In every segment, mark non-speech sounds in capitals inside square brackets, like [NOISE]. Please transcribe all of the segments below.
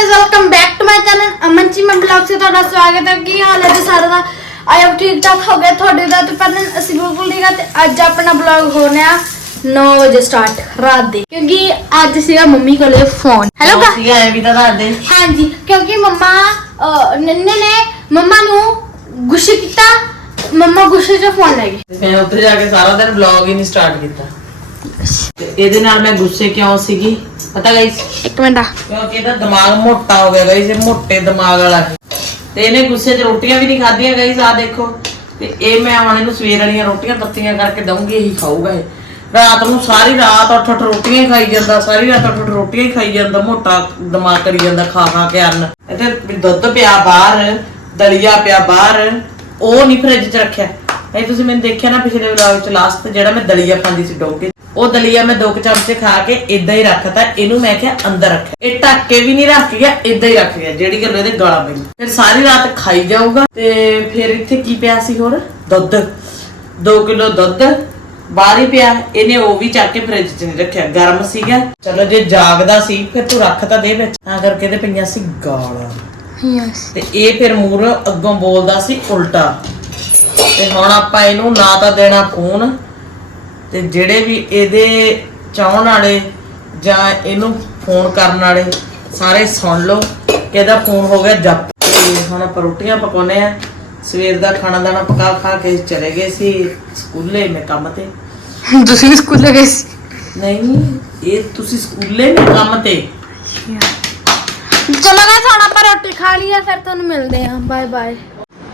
Guys welcome back to my channel Aman ji ਮੈਂ blog ਸੇ ਤੁਹਾਡਾ ਸਵਾਗਤ ਹੈ। ਕੀ ਹਾਲ ਹੈ ਜੀ ਸਾਰਿਆਂ ਦਾ? ਆਈ ਹੋਪ ਠੀਕ ਠਾਕ ਹੋ ਗਿਆ ਤੁਹਾਡੇ ਦਾ ਤੇ ਪਹਿਲਾਂ ਅਸੀਂ ਬਿਲਕੁਲ ਠੀਕ ਆ ਤੇ ਅੱਜ ਆਪਣਾ ਬਲੌਗ ਹੋਣਾ 9 ਵਜੇ ਸਟਾਰਟ ਰਾਤ ਦੇ। ਕਿਉਂਕਿ ਅੱਜ ਸੀਗਾ ਮੰਮੀ ਕੋਲੇ ਫੋਨ ਹੈਲੋ ਕਾ ਸੀਗਾ ਐ ਵੀ ਤਾਂ ਦੱਸ ਦੇ। ਹਾਂਜੀ ਕਿਉਂਕਿ ਮੰਮਾ ਅਹ, ਨੰਨੇ ਨੇ ਮੰਮਾ ਨੂੰ ਗੁੱਸੇ ਕੀਤਾ ਮੰਮਾ ਗੁੱਸੇ 'ਚ ਫੋਨ ਲੈ ਗਏ। ਮੈਂ ਉੱਥੇ ਜਾ ਕੇ ਸਾਰਾ ਦਿਨ ਵਲੌਗ ਹੀ ਨਹੀਂ ਸਟਾਰਟ ਕੀਤਾ। ਇਹਦੇ ਨਾਲ ਮੈਂ ਗੁੱਸੇ ਕਿਉਂ ਸੀਗੀ? ਪਤਾ ਗਾਈਸ ਇੱਕ ਮਿੰਟ ਆ। ਕਿਉਂਕਿ ਇਹਦਾ ਦਿਮਾਗ ਮੋਟਾ ਹੋ ਗਿਆ ਗਾਈਸ ਇਹ ਮੋਟੇ ਦਿਮਾਗ ਵਾਲਾ। ਤੇ ਇਹਨੇ ਗੁੱਸੇ 'ਚ ਰੋਟੀਆਂ ਵੀ ਨਹੀਂ ਖਾਧੀਆਂ ਗਾਈਸ ਆ ਦੇਖੋ। ਤੇ ਇਹ ਮੈਂ ਹੁਣ ਇਹਨੂੰ ਸਵੇਰ ਵਾਲੀਆਂ ਰੋਟੀਆਂ ਤੱਤੀਆਂ ਕਰਕੇ ਦਊਂਗੀ ਇਹੀ ਖਾਊਗਾ ਇਹ। ਰਾਤ ਨੂੰ ਸਾਰੀ ਰਾਤ ਅੱਠ ਅੱਠ ਰੋਟੀਆਂ ਹੀ ਖਾਈ ਜਾਂਦਾ ਸਾਰੀ ਰਾਤ ਅੱਠ ਅੱਠ ਰੋਟੀਆਂ ਹੀ ਖਾਈ ਜਾਂਦਾ ਮੋਟਾ ਦਿਮਾਗ ਕਰੀ ਜਾਂਦਾ ਖਾ ਖਾ ਕੇ ਅੰਨ। ਇੱਥੇ ਦੁੱਧ ਪਿਆ ਬਾਹਰ ਦਲੀਆ ਪਿਆ ਬਾਹਰ ਉਹ ਨਹੀਂ ਫ੍ਰਿਜ 'ਚ ਰੱਖਿਆ। ਇਹ ਤੁਸੀਂ ਮੈਨੂੰ ਦੇਖਿਆ ਨਾ ਪਿਛਲੇ ਵਲੌਗ 'ਚ ਲਾਸਟ ਜਿਹੜਾ ਮੈਂ ਦਲੀਆ ਪਾਉਂਦੀ ਸੀ ਡੋਬ ਕੇ ਉਹ ਦਲੀਆ ਮੈਂ ਦੋ ਕੁ ਚਮਚੇ ਖਾ ਕੇ ਇਦਾਂ ਹੀ ਰੱਖਤਾ ਇਹਨੂੰ ਮੈਂ ਕਿਹਾ ਅੰਦਰ ਰੱਖਿਆ ਇਹ ਢੱਕ ਕੇ ਵੀ ਨਹੀਂ ਰੱਖ ਗਿਆ ਇਦਾਂ ਹੀ ਰੱਖ ਗਿਆ ਜਿਹੜੀ ਗੱਲ ਇਹਦੇ ਗਾਲਾਂ ਪਈ ਫਿਰ ਸਾਰੀ ਰਾਤ ਖਾਈ ਜਾਊਗਾ ਤੇ ਫਿਰ ਇੱਥੇ ਕੀ ਪਿਆ ਸੀ ਹੋਰ? ਦੁੱਧ। 2 ਕਿਲੋ ਦੁੱਧ ਬਾਹਰ ਹੀ ਪਿਆ ਇਹਨੇ ਉਹ ਵੀ ਚੱਕ ਕੇ ਫ੍ਰਿਜ 'ਚ ਨਹੀਂ ਰੱਖਿਆ ਗਰਮ ਸੀਗਾ। ਚਲੋ ਜੇ ਜਾਗਦਾ ਸੀ ਫਿਰ ਤੂੰ ਰੱਖ ਤਾਂ ਦੇ ਵਿੱਚ। ਤਾਂ ਕਰਕੇ ਇਹਦੇ ਪਈਆਂ ਸੀ ਗਾਲਾਂ। ਯੈਸ ਤੇ ਇਹ ਫਿਰ ਮੂਰ ਅੱਗੋਂ ਬੋਲਦਾ ਸੀ ਉਲਟਾ। ਤੇ ਹੁਣ ਆਪਾਂ ਇਹਨੂੰ ਨਾ ਤਾਂ ਦੇਣਾ ਫੋਨ ਤੇ ਜਿਹੜੇ ਵੀ ਇਹਦੇ ਚਾਹਣ ਵਾਲੇ ਜਾਂ ਇਹਨੂੰ ਫੋਨ ਕਰਨ ਵਾਲੇ ਸਾਰੇ ਸੁਣ ਲਓ ਕਿ ਇਹਦਾ ਫੋਨ ਹੋ ਗਿਆ ਜੱਪ। ਤੇ ਹੁਣ ਆਪਾਂ ਰੋਟੀਆਂ ਪਕਾਉਨੇ ਆ ਸਵੇਰ ਦਾ ਖਾਣਾ ਦਾਣਾ ਪਕਾ ਖਾ ਕੇ ਚਲੇ ਗਏ ਸੀ ਸਕੂਲੇ ਮੈਂ ਕੰਮ ਤੇ। ਤੁਸੀਂ ਵੀ ਸਕੂਲ ਗਏ ਸੀ? ਨਹੀਂ ਇਹ ਤੁਸੀਂ ਸਕੂਲੇ ਮੈਂ ਕੰਮ ਤੇ। ਚਲੋ ਗਾਇਸ ਹੁਣ ਆਪਾਂ ਰੋਟੀ ਖਾ ਲਈ ਆ ਫਿਰ ਤੁਹਾਨੂੰ ਮਿਲਦੇ ਆ ਬਾਏ ਬਾਏ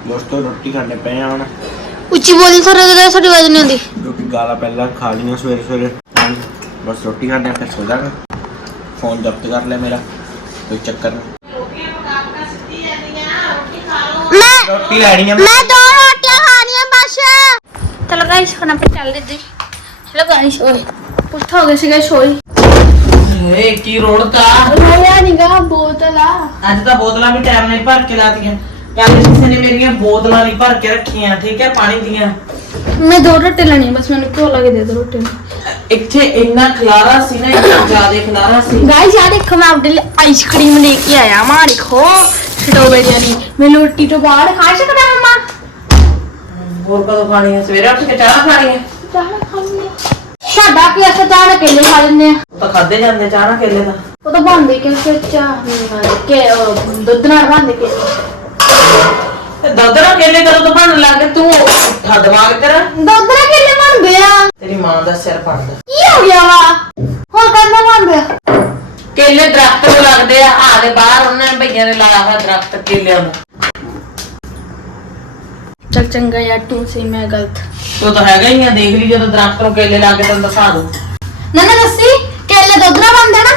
ਦੋਸਤੋ ਰੋਟੀ ਖਾਣੇ ਪਏ ਆ ਹੁਣ। ਉੱਚੀ ਬੋਲੀ ਸਰ ਗਾਇਸ ਸਾਡੀ ਆਵਾਜ਼ ਨਹੀਂ ਆਉਂਦੀ। ਰੋਟੀ ਗਾਲਾਂ ਪਹਿਲਾਂ ਖਾ ਲਈਆਂ ਸਵੇਰੇ ਸਵੇਰੇ। ਹੁਣ ਬਸ ਰੋਟੀ ਖਾਣੇ ਫਿਰ ਸੋ ਜਾਗਾ ਫੋਨ ਜ਼ਬਤ ਕਰ ਲਿਆ ਮੇਰਾ ਕੋਈ ਚੱਕਰ ਨਹੀਂ ਮੈਂ ਰੋਟੀ ਲੈਣੀ ਆ ਮੈਂ। ਦੋ ਰੋਟੀਆਂ ਖਾਣੀਆਂ ਬਸ। ਚਲੋ ਗਾਇਸ ਹੁਣ ਆਪਾਂ ਚੱਲਦੇ ਜੀ। ਚਲੋ ਗਾਇਸ ਓਏ ਪੁੱਠ ਹੋ ਗਏ ਸੀਗਾ ਸ਼ੋਈ। ਏ ਕੀ ਰੋੜਤਾ ਰੋਇਆ ਨੀਗਾ ਬੋਤਲ। ਆ ਅੱਜ ਤਾਂ ਬੋਤਲਾਂ ਵੀ ਟਾਈਮ ਨਹੀਂ ਭਰ ਕੇ ਲਾਤੀਆਂ ਕਹਿੰਦੇ ਕਿਸੇ ਨੇ ਮੇਰੀਆਂ ਬੋਤਲਾਂ ਨਹੀਂ ਭਰ ਕੇ ਰੱਖੀਆਂ ਠੀਕ ਹੈ ਪਾਣੀ ਦੀਆਂ। ਮੈਂ ਦੋ ਰੋਟੀ ਲੈਣੀ ਬਸ ਮੈਨੂੰ ਘੋਲ ਲਾ ਕੇ ਦੇ ਦੋ ਰੋਟੀ ਇੱਥੇ ਇੰਨਾ ਖਲਾਰਾ ਸੀ ਨਾ ਇੰਨਾ ਜ਼ਿਆਦਾ ਖਲਾਰਾ ਸੀ। ਗਾਇਸ ਯਾਰ ਦੇਖੋ ਮੈਂ ਆਪਣੇ ਲਈ ਆਈਸਕ੍ਰੀਮ ਲੈ ਕੇ ਆਇਆ ਮਾਂ ਦੇਖੋ ਸਟ੍ਰਾਬੇਰੀਆਂ ਦੀ ਮੈਂ ਰੋਟੀ ਤੋਂ ਬਾਅਦ ਖਾ ਸਕਦਾ ਮਮਾ। ਹੋਰ ਕਦੋਂ ਖਾਣੀ ਹੈ ਸਵੇਰੇ ਉੱਠ ਕੇ ਚਾਹ ਖਾਣੀ ਹੈ ਚਾਹ ਖਾਣੀ ਹੈ ਸਾਡਾ ਵੀ ਅਸਾਂ ਚਾਹ ਕੇਲੇ ਖਾ ਲੈਂਦੇ ਆ। ਉਹ ਤਾਂ ਖਾਦੇ ਜਾਂਦੇ ਚਾਹ ਨਾਲ ਕੇਲੇ ਦਾ ਉਹ ਤਾਂ ਬਣਦੇ ਕਿ ਚਾਹ ਨਹੀਂ ਨਾਲ ਕੇ ਦੁੱਧ ਨਾਲ ਬਣਦੇ ਕੇਲੇ ਨਾਲ ਕੇਲੇ ਕਦੋਂ ਤੋਂ ਬਣਨ ਲੱਗ ਗਏ? ਤੂੰ ਠਾ ਦਿਮਾਗ ਤੇਰਾ। ਦੁੱਧ ਨਾਲ ਕੇਲੇ ਬਣਦੇ ਆ। ਤੇਰੀ ਮਾਂ ਦਾ ਸਿਰ ਪੜਦਾ ਕੀ ਹੋ ਗਿਆ ਵਾ? ਹੁਣ ਕਰਨਾ ਬਣਦੇ? ਆ ਕੇਲੇ ਦਰਖਤ ਨੂੰ ਲੱਗਦੇ ਆ। ਆ ਦੇ ਬਾਹਰ ਉਹਨਾਂ ਨੇ ਭਈਆਂ ਨੇ ਲਾਇਆ ਹੋਇਆ ਦਰਖਤ ਕੇਲਿਆਂ ਨੂੰ। ਚਲ ਚੰਗਾ ਯਾਰ ਤੂੰ ਸੀ ਮੈਂ ਗਲਤ। ਤੂੰ ਤਾਂ ਹੈਗਾ ਹੀ ਆ ਦੇਖ ਲਈ ਜਦੋਂ ਦਰਖਤ ਨੂੰ ਕੇਲੇ ਲਾ ਕੇ ਤੈਨੂੰ ਦਿਖਾ ਦੂੰ। ਨਾ ਨਾ ਦੱਸੀ ਕੇਲੇ ਦੁੱਧ ਬਣਦੇ ਨਾ?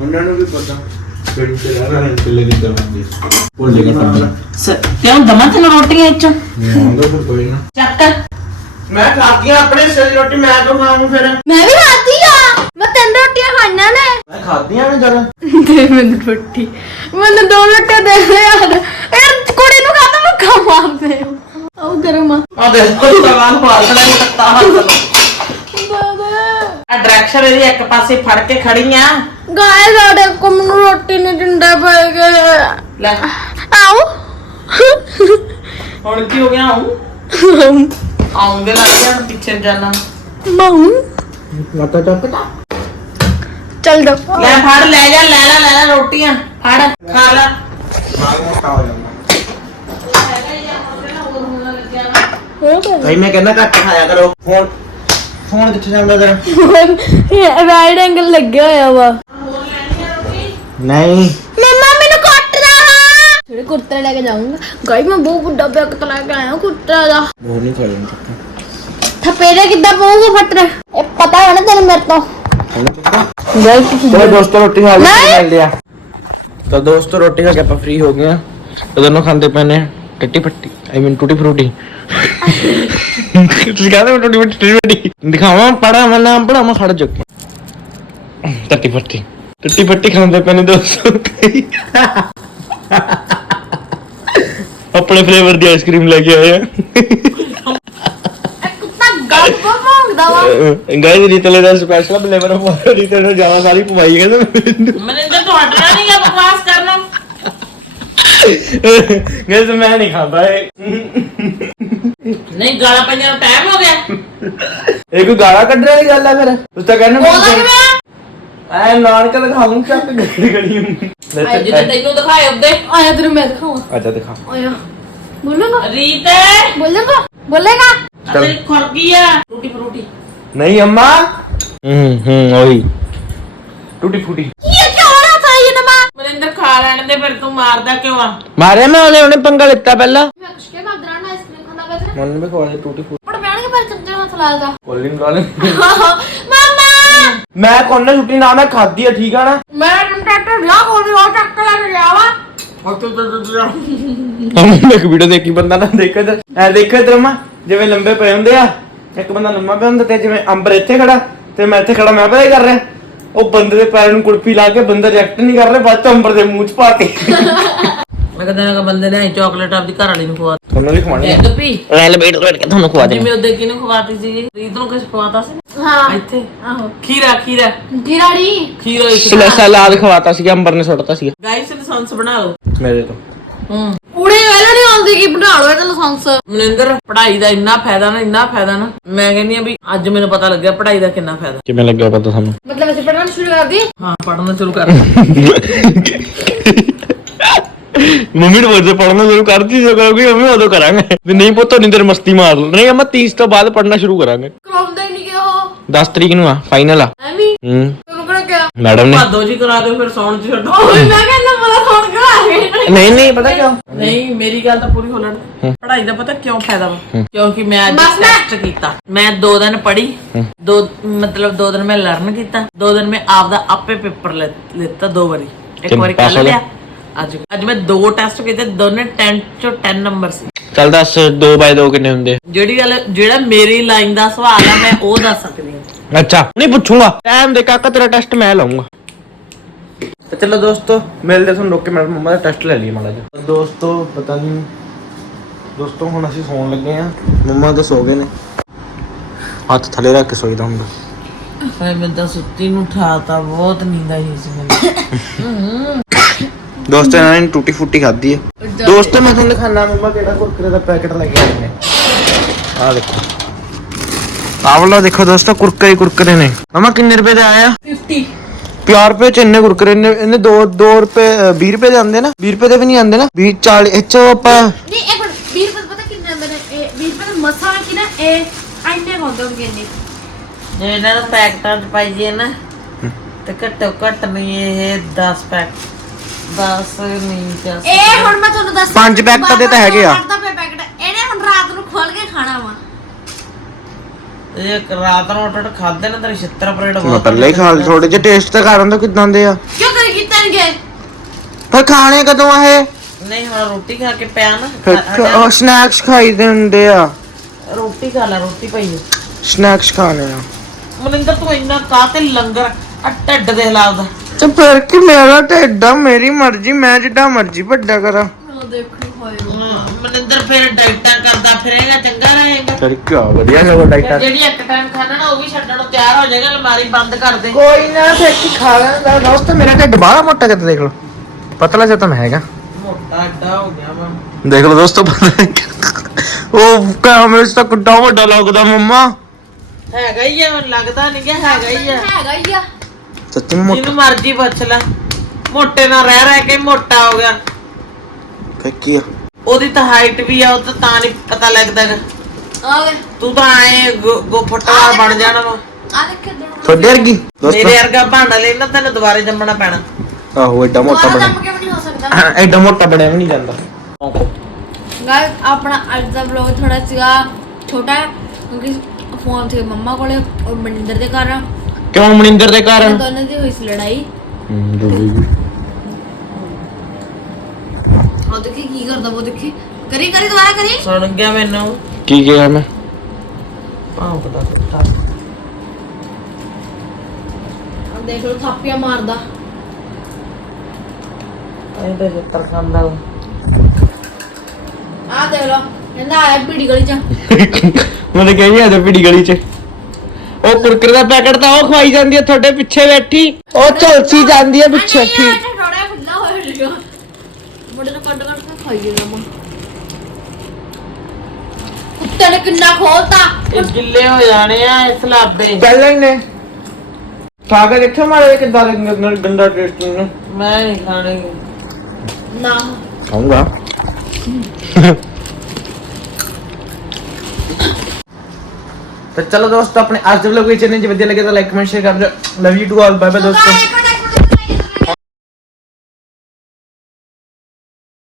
ਉਹਨਾਂ ਨੂੰ ਵੀ ਪਤਾ ਪਿੰਡ ਤੇ ਰਹਿ ਰਹੇ ਪਿੱਲੇ ਦੀ ਭੁੱਲ ਕਿਉਂ ਤੈਨੂੰ ਰੋਟੀਆਂ ਇੱਚ ਆਉਂਦਾ ਫਿਰ ਕੋਈ ਨਾ ਚੱਕ ਮੈਂ ਖਾਧੀਆਂ ਆਪਣੇ ਸਿਰ ਦੀ ਰੋਟੀ ਮੈਂ ਕਿਉਂ ਖਾਵਾਂ ਫਿਰ? ਮੈਂ ਵੀ ਖਾਧੀ ਆ। ਮੈਂ ਤਿੰਨ ਰੋਟੀਆਂ ਖਾਣੀਆਂ ਨੇ। ਮੈਂ ਖਾਧੀਆਂ ਨੇ ਜਦ? ਦੇ ਮੈਨੂੰ ਰੋਟੀ। ਮੈਨੂੰ ਦੋ ਰੋਟੀਆਂ ਦੇ ਦੇ ਯਾਰ। ਯਾਰ ਕੁੜੀ ਨੂੰ ਕਹਤਾ ਮੈਂ ਖਾ ਮਾਰਦੇ ਆਉ ਗਰਮ ਆ। ਆ ਦੇ ਸਵਾਲ ਪਾਲਣਾ ਕੁੱਤਾ ਹੱਥ ਦਾਦਾ ਆ ਡਾਇਰੈਕਸ਼ਨ ਇਹਦੀ ਇੱਕ ਪਾਸੇ ਫੜ ਕੇ ਖੜੀ ਆ। ਗਾਇ ਸਾਡੇ ਕੋ ਮੈਨੂੰ ਰੋਟੀ ਨਹੀਂ ਦਿੰਦਾ ਪਏ ਗਏ ਲੈ। ਆਉ ਹੁਣ ਕੀ ਹੋ ਗਿਆ ਹੂੰ ਆਉਂਗੇ ਲੱਗ ਗਿਆ ਪਿੱਛੇ ਜਾਣਾ। ਮਾਉਂ ਲੱਤਾ ਚੱਕ ਚੱਲ ਦੋ ਲੈ ਫੜ ਲੈ ਜਾ ਲੈ ਲੈ ਲੈ ਲੈ ਰੋਟੀਆਂ। ਫੜ ਖਾ ਲੈ। ਹੋ ਕਈ ਮੈਂ ਕਹਿੰਦਾ ਘੱਟ ਖਾਇਆ ਕਰੋ। ਫੋਨ ਫੋਨ ਕਿੱਥੇ ਜਾਂਦਾ ਤੇਰਾ? ਰਾਈਟ ਐਂਗਲ ਲੱਗਿਆ ਹੋਇਆ ਵਾ। ਨਹੀਂ। ਮੰਮਾ ਮੈਨੂੰ ਕੁੱਟ ਰਹਾ ਜਿਹੜੇ ਕੁੱਤੇ ਲੈ ਕੇ ਜਾਊਂਗਾ। ਗਾਈ ਮੈਂ ਬਹੁਤ ਵੱਡਾ ਬੈਗ ਲੈ ਕੇ ਆਇਆ ਕੁੱਤੇ ਦਾ। ਉਹ ਨਹੀਂ ਖਾਇਆ ਥਪੇੜੇ ਕਿੱਦਾਂ ਪਊਗਾ ਫਟ ਇਹ ਪਤਾ ਹੈ ਨਾ ਤੈਨੂੰ ਮੇਰੇ ਤੋਂ। ਚਲੋ ਦੋਸਤੋ ਰੋਟੀ ਖਾ ਲਈ। ਮਿਲ ਲਿਆ। ਤਾਂ ਦੋਸਤੋ ਰੋਟੀ ਖਾ ਕੇ ਆਪਾਂ ਫ੍ਰੀ ਹੋ ਗਏ ਆ ਤਾਂ ਦੋਨੋਂ ਖਾਂਦੇ ਪਏ ਨੇ ਟੱਟੀ ਪੱਟੀ ਆਈ ਮੀਨ ਟੂਟੀ ਫਰੂਟੀ। ਤੁਸੀਂ ਕਹਿੰਦੇ ਹੋ ਟੂਟੀ ਪੱਟੀ ਦਿਖਾਵਾਂ ਪੜਾ ਮੈਂ ਨਾਮ ਪੜਾ ਮੈਂ ਖੜ ਚੁੱਕ ਟੱਟੀ ਪੱਟੀ ਟੱਟੀ ਪੱਟੀ ਖਾਂਦੇ ਪਏ ਨੇ ਦੋਸਤੋ ਆਪਣੇ ਫਲੇਵਰ ਦੀ ਆਈਸਕ੍ਰੀਮ ਲੈ ਕੇ ਆਏ ਆ। ਕੁੱਤਾ ਗੱਪ ਰੱਖਦਾ ਵਾ। ਗਾਇਸ ਰੀਤਲੇ ਦਾ ਸਪੈਸ਼ਲ ਫਲੇਵਰ ਆਫ ਰੀਤਲੇ ਨੂੰ ਜ਼ਿਆਦਾ ਸਾਰੀ ਪਵਾਈ ਕਹਿੰਦੇ ਮਨਿੰਦਰ ਤੂੰ ਹਟਣਾ ਨਹੀਂ ਆ ਬਕਵਾਸ ਕਰਨਾ। ਗਾਇਸ ਮੈਂ ਨਹੀਂ ਖਾਂਦਾ ਇਹ। ਨਹੀਂ ਗਾਲਾਂ ਪੰਜਾਂ ਨੂੰ ਟਾਈਮ ਹੋ ਗਿਆ। ਇਹ ਕੋਈ ਗਾਲਾਂ ਕੱਢਣ ਵਾਲੀ ਗੱਲ ਹੈ ਫਿਰ? ਤੁਸੀਂ ਤਾਂ ਕਹਿੰਦੇ ਬੋਲਦਾ ਕਿਵੇਂ ਐ ਨਾਨਕ ਲਗਾਉਂ ਚੱਕ ਗੜੀ ਗੜੀ ਲੈ ਅੱਜ ਤੈਨੂੰ ਦਿਖਾਏ ਉਹਦੇ ਆਇਆ ਤੈਨੂੰ ਮੈਂ ਦਿਖਾਵਾਂ। ਅੱਛਾ ਦਿਖਾ। ਆਇਆ। ਬੋਲੂਗਾ? ਰੀਤ। ਬੋਲੂਗਾ? ਬੋਲੇਗਾ? ਚੱਲ। ਤੇਰੀ ਖੁਰਕੀ ਆ। ਰੋਟੀ ਫਰੂਟੀ। ਨਹੀਂ ਅੰਮਾ। ਹੂੰ ਹੂੰ ਉਹੀ। ਟੁੱਟੀ ਫੁੱਟੀ। ਇਹ ਕੀ ਹੋ ਰਿਹਾ ਥਾ ਇਹ ਨਮਾ ਮਨਿੰਦਰ ਖਾ ਲੈਣ ਦੇ ਫਿਰ ਤੂੰ ਮਾਰਦਾ ਕਿਉਂ ਆ? ਮਾਰਿਆ ਮੈਂ ਉਹਨੇ ਉਹਨੇ ਪੰਗਾ ਲਿੱਤਾ ਪਹਿਲਾਂ। ਮੈਂ ਕੁਛ ਕੇ ਬਾਅਦ ਦਰਾਂ ਆਈਸਕ੍ਰੀਮ ਖਾਣਾ ਵੈਸੇ ਮਨ ਵੀ ਕੋਲੇ ਟੁੱਟੀ ਫੁੱਟੀ। ਪੜ ਪੈਣਗੇ ਪਰ ਚੰਦੇ ਹੱਥ ਲੱਗਦਾ ਕੋਲਿੰਗ ਕੋਲਿੰਗ ਮੈਂ ਮੈਂ ਕੋਨਾ ਛੁੱਟੀ ਨਾ ਮੈਂ ਖਾਦੀ ਆ ਠੀਕ ਆ ਨਾ? ਮੈਂ ਕੰਟਰੈਕਟਰ ਵਿਆਹ ਕੋਲ ਉਹ ਚੱਕ ਲੈ ਗਿਆ ਵਾ। ਤੁਹਾਨੂੰ ਇੱਕ ਵੀਡੀਓ ਦੇਖੀ ਬੰਦਾ ਨਾ ਦੇਖੇ ਤੇ ਐ ਦੇਖੇ ਤੇ ਮਾ ਜਿਵੇਂ ਲੰਬੇ ਪਏ ਹੁੰਦੇ ਆ। ਇੱਕ ਬੰਦਾ ਲੰਮਾ ਪਿਆ ਹੁੰਦਾ ਤੇ ਜਿਵੇਂ ਅੰਬਰ ਇੱਥੇ ਖੜਾ ਤੇ ਮੈਂ ਇੱਥੇ ਖੜਾ ਮੈਂ ਪਤਾ ਕੀ ਕਰ ਰਿਹਾ? ਉਹ ਬੰਦੇ ਦੇ ਪੈਰ ਨੂੰ ਕੁਲਫੀ ਲਾ ਕੇ ਬੰਦਾ ਰਿਐਕਟ ਨਹੀਂ ਕਰ ਰਿਹਾ ਬਾਅਦ ਚ ਅੰਬਰ ਦੇ ਮੂੰਹ ਚ ਪਾ ਕੇ। ਮੈਂ ਕਹਿੰਦਾ ਨਾ ਬੰਦੇ ਨੇ ਚਾਕਲੇਟ ਆਪਦੀ ਘਰ ਵਾਲੀ ਨੂੰ ਖਵਾ ਤੁਹਾਨੂੰ ਵੀ ਖਵਾਣੀ ਹੈ ਦੁੱਪੀ ਲੈ ਲੈ ਬੈਠ ਬੈਠ ਕੇ ਤੁਹਾਨੂੰ ਖਵਾ ਦੇ ਜਿਵੇਂ ਉਹਦੇ ਕਿਹਨੂੰ ਖਵਾਤੀ ਸੀ ਰੀਤ ਨੂੰ ਕੁਝ ਖਵਾਤਾ ਸੀ? ਹਾਂ। ਇੱਥੇ? ਆਹੋ। ਖੀਰਾ ਖੀਰਾ। ਖੀਰਾ ਨਹੀਂ। ਖੀਰਾ ਇਸ ਨੂੰ ਸਲਾਦ ਖਵਾਤਾ ਸੀ ਅੰਬਰ ਨੇ ਸੁੱਟਤਾ ਸੀ ਗਾਇਸ ਲਾਇਸੈਂਸ ਬਣਾ ਲਓ। ਮੇਰੇ ਤੋਂ। ਹੂੰ। ਉੜੇ ਵੇਲੇ ਨਹੀਂ ਆਉਂਦੀ ਕਿ ਬਣਾ ਲਓ ਇਹਦਾ ਲਾਇਸੈਂਸ ਮਨਿੰਦਰ ਪੜ੍ਹਾਈ ਦਾ ਇੰਨਾ ਫਾਇਦਾ ਨਾ ਇੰਨਾ ਫਾਇਦਾ ਨਾ। ਮੈਂ ਕਹਿੰਦੀ ਆ ਵੀ ਅੱਜ ਮੈਨੂੰ ਪਤਾ ਲੱਗਿਆ ਪੜ੍ਹਾਈ ਦਾ ਕਿੰਨਾ ਫਾਇਦਾ। ਕਿਵੇਂ ਲੱਗਿਆ ਪਤਾ ਤੁਹਾਨੂੰ? ਮਤਲਬ ਅਸੀਂ ਪੜ੍ਹਨਾ ਸ਼ੁਰੂ ਕਰ ਦਈਏ? ਹਾਂ ਪੜ੍ਹਨਾ ਸ਼ੁਰੂ ਕਰ [LAUGHS] ਮੰਮੀ ਨੂੰ ਬੋਲਦੇ ਪੜਨਾ ਸ਼ੁਰੂ ਕਰਤੀ ਜੋ ਕਰੋਗੇ ਮੰਮੀ ਉਦੋਂ ਕਰਾਂਗੇ। ਵੀ ਨਹੀਂ ਪੁੱਤੋ ਨਹੀਂ ਤੇਰੇ ਮਸਤੀ ਮਾਰ ਲੈ। ਨਹੀਂ ਅਮਾ 30 ਤੋਂ ਬਾਅਦ ਪੜਨਾ ਸ਼ੁਰੂ ਕਰਾਂਗੇ। ਹੀ ਨਹੀਂ ਗਿਆ ਉਹ 10 ਤਰੀਕ ਨੂੰ ਆ ਫਾਈਨਲ ਆ। ਐਵੇਂ ਹੂੰ? ਤੈਨੂੰ ਕਿਹੜਾ ਗਿਆ ਮੈਡਮ ਨੇ ਭਾਦੋ ਜੀ ਕਰਾ ਦਿਓ ਫਿਰ ਸੌਣ ਚ ਛੱਡੋ। ਮੈਂ ਕਹਿੰਦਾ ਬੜਾ ਫੋਨ ਕਰਾ ਨਹੀਂ ਨਹੀਂ ਪਤਾ ਕਿਉਂ? ਨਹੀਂ ਮੇਰੀ ਗੱਲ ਤਾਂ ਪੂਰੀ ਹੋ। ਲੈਣ ਦੇ। ਪੜ੍ਹਾਈ ਦਾ ਪਤਾ ਕਿਉਂ ਫਾਇਦਾ ਵਾ? ਕਿਉਂਕਿ ਮੈਂ ਅੱਜ ਟੈਸਟ ਕੀਤਾ। ਮੈਂ ਦੋ ਦਿਨ ਪੜ੍ਹੀ। ਦੋ ਮਤਲਬ ਦੋ ਦਿਨ ਮੈਂ ਲਰਨ ਕੀਤਾ। ਦੋ ਦਿਨ ਮੈਂ ਆਪਦਾ ਆਪੇ ਪੇਪਰ ਲਿੱਤਾ ਦੋ ਵਾਰੀ। ਇੱਕ ਵਾਰੀ ਕੱਲ? ਲਿਆ। ਅੱਜ। ਅੱਜ ਮੈਂ ਦੋ ਟੈਸਟ ਕੀਤੇ ਦੋਨੇ 10 ਚੋਂ 10 ਨੰਬਰ ਸੀ। ਚੱਲ ਦੱਸ 2 ਬਾਈ 2 ਕਿੰਨੇ ਹੁੰਦੇ? ਜਿਹੜੀ ਗੱਲ ਜਿਹੜਾ ਮੇਰੀ ਲਾਈਨ ਦਾ ਸਵਾਲ ਆ ਮੈਂ ਉਹ ਦੱਸ ਸਕਦੀ ਹਾਂ। ਅੱਛਾ। ਨਹੀਂ ਪੁੱਛੂੰਗਾ। ਟਾਈਮ ਦੇ ਕਾਕਾ ਤੇਰਾ ਟੈਸਟ ਮੈਂ ਲਾਉਂਗਾ ਤੇ ਚਲੋ ਦੋਸਤੋ ਮਿਲਦੇ ਤੁਹਾਨੂੰ ਰੋਕ ਕੇ ਮੈਂ ਮੰਮਾ ਦਾ ਟੈਸਟ ਲੈ ਲਈ ਮਾੜਾ ਜਿਹਾ। ਦੋਸਤੋ ਪਤਾ ਨਹੀਂ। ਦੋਸਤੋ ਹੁਣ ਅਸੀਂ ਸੌਣ ਲੱਗੇ ਆ ਮੰਮਾ ਤਾਂ ਸੋ ਗਏ ਨੇ। ਹੱਥ ਥੱਲੇ ਰੱਖ ਕੇ ਸੋਈਦਾ ਹੁੰਦਾ। ਫਿਰ ਮੈਂ ਤਾਂ ਸੁੱਤੀ ਨੂੰ ਉਠਾਤਾ ਬਹੁਤ ਨੀਂਦ ਆਈ ਸੀ ਮੈਨੂੰ। [LAUGHS] ਦੋਸਤੋ ਇਹਨਾਂ ਨੇ ਟੂਟੀ ਫੁੱਟੀ ਖਾਧੀ ਹੈ ਦੋਸਤੋ ਮੈਂ ਤੁਹਾਨੂੰ ਦਿਖਾਣਾ ਮੰਮਾ ਕਿਹੜਾ ਕੁਰਕਰੇ ਦਾ ਪੈਕੇਟ ਲੈ ਕੇ ਆਏ ਨੇ। ਆਹ ਦੇਖੋ। ਆਹ ਵਾਲਾ ਦੇਖੋ ਦੋਸਤੋ ਕੁਰਕਰੇ ਹੀ ਕੁਰਕਰੇ ਨੇ। ਮਮਾ ਕਿੰਨੇ ਰੁਪਏ ਦਾ ਆਇਆ 50 50 ਰੁਪਏ ਚ ਇੰਨੇ ਕੁਰਕਰੇ ਨੇ। ਇਹਨੇ 2 2 ਰੁਪਏ ਅ, 20 ਰੁਪਏ ਦੇ ਆਉਂਦੇ ਨਾ। 20 ਰੁਪਏ ਦੇ ਵੀ ਨਹੀਂ ਆਉਂਦੇ ਨਾ। 20 40 ਇਹ ਚੋਂ ਆਪਾਂ ਨਹੀਂ ਇੱਕ ਮਿੰਟ 20 ਰੁਪਏ ਪਤਾ ਕਿੰਨੇ ਆਉਂਦੇ ਨੇ ਇਹ 20 ਰੁਪਏ ਮਸਾ ਕਿ ਨਾ ਇਹ ਐਨੇ ਹੁੰਦੇ ਹੋਣਗੇ ਇੰਨੇ। ਜੇ ਇਹਨਾਂ ਨੂੰ ਪੈਕਟਾਂ 'ਚ ਪਾਈਏ ਨਾ ਤੇ ਘੱਟੋ ਘੱਟ ਨਹੀਂ ਇਹ 10 ਪੈਕ 10 ਨਹੀਂ 10 ਇਹ ਹੁਣ ਮੈਂ ਤੁਹਾਨੂੰ ਦੱਸ। ਪੰਜ ਪੈਕ ਤਾਂ ਦੇ ਤਾਂ ਹੈਗੇ ਆ। ਦਾ ਪੈਕਟ ਇਹਨੇ ਹੁਣ ਰਾਤ ਨੂੰ ਖੋਲ ਕੇ ਖਾਣਾ ਵਾ। ਇਹ ਰਾਤ ਨੂੰ ਉੱਠ ਖਾਦੇ ਨਾ ਤੇਰੇ 76 ਪਰੇਡ ਮੈਂ ਪਹਿਲਾਂ ਹੀ ਖਾ ਲਏ ਥੋੜੇ ਜਿਹੇ ਟੇਸਟ ਤਾਂ ਕਰ ਹੁੰਦਾ ਕਿਦਾਂ ਦੇ ਆ। ਕਿਉਂ ਕਰੀ ਕੀਤਾ ਨਹੀਂ ਗਏ? ਪਰ ਖਾਣੇ ਕਦੋਂ ਆ ਇਹ? ਨਹੀਂ ਹੁਣ ਰੋਟੀ ਖਾ ਕੇ ਪਿਆ ਨਾ ਫਿਰ ਸਨੈਕਸ ਖਾਈਦੇ ਹੁੰਦੇ ਆ। ਰੋਟੀ ਖਾ ਲੈ ਰੋਟੀ ਪਈ ਸਨੈਕਸ ਖਾਣੇ ਆ। ਮਨਿੰਦਰ ਤੂੰ ਇੰਨਾ ਕਾਤੇ ਲੰਗਰ ਆ ਢਿੱਡ ਦੇ ਹਾਲਾਤ ਦਾ। ਤੇ ਫਿਰ ਕੀ ਮੇਰਾ ਢਿੱਡ ਆ ਮੇਰੀ ਮਰਜ਼ੀ ਮੈਂ ਜਿੱਡਾ ਮਰਜ਼ੀ ਵੱਡਾ ਕਰਾਂ। ਉਹ ਦੇਖੋ ਹੋਏ ਹਮ, ਮਨਿੰਦਰ ਫਿਰ ਡਾਈਟਾਂ ਕਰਦਾ ਫਿਰੇਗਾ ਚੰਗਾ ਰਹੇਗਾ। ਫਿਰ ਕੀ ਵਧੀਆ ਸਗੋਂ ਡਾਈਟਰ ਜਿਹੜੀ ਇੱਕ ਟਾਈਮ ਖਾਣਾ ਨਾ ਉਹ ਵੀ ਛੱਡਣ ਨੂੰ ਤਿਆਰ ਹੋ ਜਾਏਗਾ ਅਲਮਾਰੀ ਬੰਦ ਕਰ ਦੇ। ਕੋਈ ਨਾ ਫਿਰ ਕੀ ਖਾ ਲੈਂਦਾ ਦੋਸਤ ਮੇਰਾ ਢਿੱਡ ਬਾਹਲਾ ਮੋਟਾ ਕਿਤੇ ਦੇਖ ਲਓ। ਪਤਲਾ ਜਿਹਾ ਤਾਂ ਮੈਂ ਹੈਗਾ। ਮੋਟਾ ਏਡਾ ਹੋ ਗਿਆ ਵਾ। ਦੇਖ ਲਓ ਦੋਸਤੋ ਉਹ ਕੈਮਰੇ 'ਚ ਤਾਂ ਕਿੱਡਾ ਵੱਡਾ ਲੱਗਦਾ ਮੰਮਾ। ਹੈਗਾ ਹੀ ਆ ਲੱਗਦਾ ਨਹੀਂ ਕਿ ਹੈਗਾ ਹੀ ਆ। ਹੈਗਾ ਹੀ ਆ। ਸੱਚੀ ਮੋਟਾ ਜਿਹਨੂੰ ਮਰਜ਼ੀ ਪੁੱਛ ਲੈ। ਮੋਟੇ ਨਾਲ ਰਹਿ ਰਹਿ ਕੇ ਮੋਟਾ ਹੋ ਗਿਆ। ਫਿਰ ਕੀ ਆ ਉਹਦੀ ਤਾਂ ਹਾਈਟ ਵੀ ਆ ਉਹ ਤਾਂ ਤਾਂ ਨਹੀਂ ਪਤਾ ਲੱਗਦਾ ਗਾ। ਆ ਗਏ ਤੂੰ ਤਾਂ ਐ ਗੋਫਟਾ ਬਣ ਜਾਣਾ ਵਾ। ਆ ਦੇਖ ਕਿਦਾਂ ਤੁਹਾਡੇ ਵਰਗੀ? ਦੋਸਤੋ ਮੇਰੇ ਵਰਗਾ ਬਹਾਨਾ ਲੈਣਾ ਤੈਨੂੰ ਦੁਬਾਰੇ ਜੰਮਣਾ ਪੈਣਾ। ਆਹੋ ਐਡਾ ਮੋਟਾ ਦੁਬਾਰਾ ਬਣਿਆ। ਜੰਮ ਕੇ ਵੀ ਨਹੀਂ ਹੋ ਸਕਦਾ। ਐਡਾ ਮੋਟਾ ਬਣਿਆ ਵੀ ਨਹੀਂ ਜਾਂਦਾ। ਗਾਇਸ ਆਪਣਾ ਅੱਜ ਦਾ ਵਲੌਗ ਥੋੜਾ ਸੀਗਾ ਛੋਟਾ ਹੈ, ਕਿਉਂਕਿ ਫੋਨ ਤੇ ਮੰਮਾ ਕੋਲੇ ਔਰ ਮਨਿੰਦਰ ਦੇ ਘਰ। ਆ ਕਿਉਂ ਮਨਿੰਦਰ ਦੇ ਕਾਰਨ? ਦੋਨਾਂ ਦੀ ਹੋਈ ਸੀ ਲੜਾਈ। ਉਹ ਦੇਖੀ ਕੀ ਕਰਦਾ ਉਹ ਦੇਖੀ। ਕਰੀ ਕਰੀ ਦੁਬਾਰਾ ਕਰੀ। ਸੁਣ ਗਿਆ ਮੈਨੂੰ। ਕੀ ਕਿਹਾ ਮੈਂ? ਭੌਂਕਦਾ ਕੁੱਤਾ ਆ ਦੇਖ ਲਓ ਥਾਪੀਆਂ ਮਾਰਦਾ। ਇਹਦੇ ਜਿੱਤਰ ਖਾਂਦਾ ਵਾ। ਆ ਦੇਖ ਲਓ ਕਹਿੰਦਾ ਆਇਆ ਪੀੜੀ ਗਲੀ ਚ। ਮੈਂ ਤਾਂ ਕਹਿੰਦੀ ਆ ਤੇ ਪੀੜੀ ਗਲੀ 'ਚ। ਉਹ ਕੁਰਕਰੇ ਦਾ ਪੈਕਟ ਤਾਂ ਉਹ ਖਵਾਈ ਜਾਂਦੀ ਹੈ ਤੁਹਾਡੇ ਪਿੱਛੇ ਬੈਠੀ। ਉਹ ਝਲਸੀ ਜਾਂਦੀ ਹੈ ਪਿੱਛੇ ਬੈਠੀ। ਥੋੜਾ ਖੁੱਲਾ ਹੋਇਆ ਸੀਗਾ। ਬੜੇ ਨੂੰ ਕੱਢ ਕੱਢ ਕੇ ਖਾਈ ਜਾਂਦਾ ਮੈਂ। ਕੁੱਤੇ ਨੇ ਕਿੰਨਾ ਖੋਲਤਾ। ਇਹ ਗਿੱਲੇ ਹੋ ਜਾਣੇ ਆ ਇਸ ਲਾਬੇ। ਪਹਿਲਾਂ ਹੀ ਨੇ। ਖਾ ਕੇ ਦੇਖਿਓ ਮਾਰੇ ਕਿੱਦਾਂ ਲੱਗਦਾ ਗੰਦਾ ਟੇਸਟ ਨੂੰ? ਮੈਂ ਨਹੀਂ ਖਾਣੇ। ਨਾ। ਖਾਊਂਗਾ। ਤਾਂ ਚਲੋ ਦੋਸਤੋ ਆਪਣੇ ਅੱਜ ਦੇ ਵਲੋਗ ਵਿੱਚ ਇੰਨੇ ਜੇ ਵਧੀਆ ਲੱਗੇ ਤਾਂ ਲਾਈਕ ਕਮੈਂਟ ਸ਼ੇਅਰ ਕਰ ਦਿਓ। Love you to all bye bye ਦੋਸਤੋ।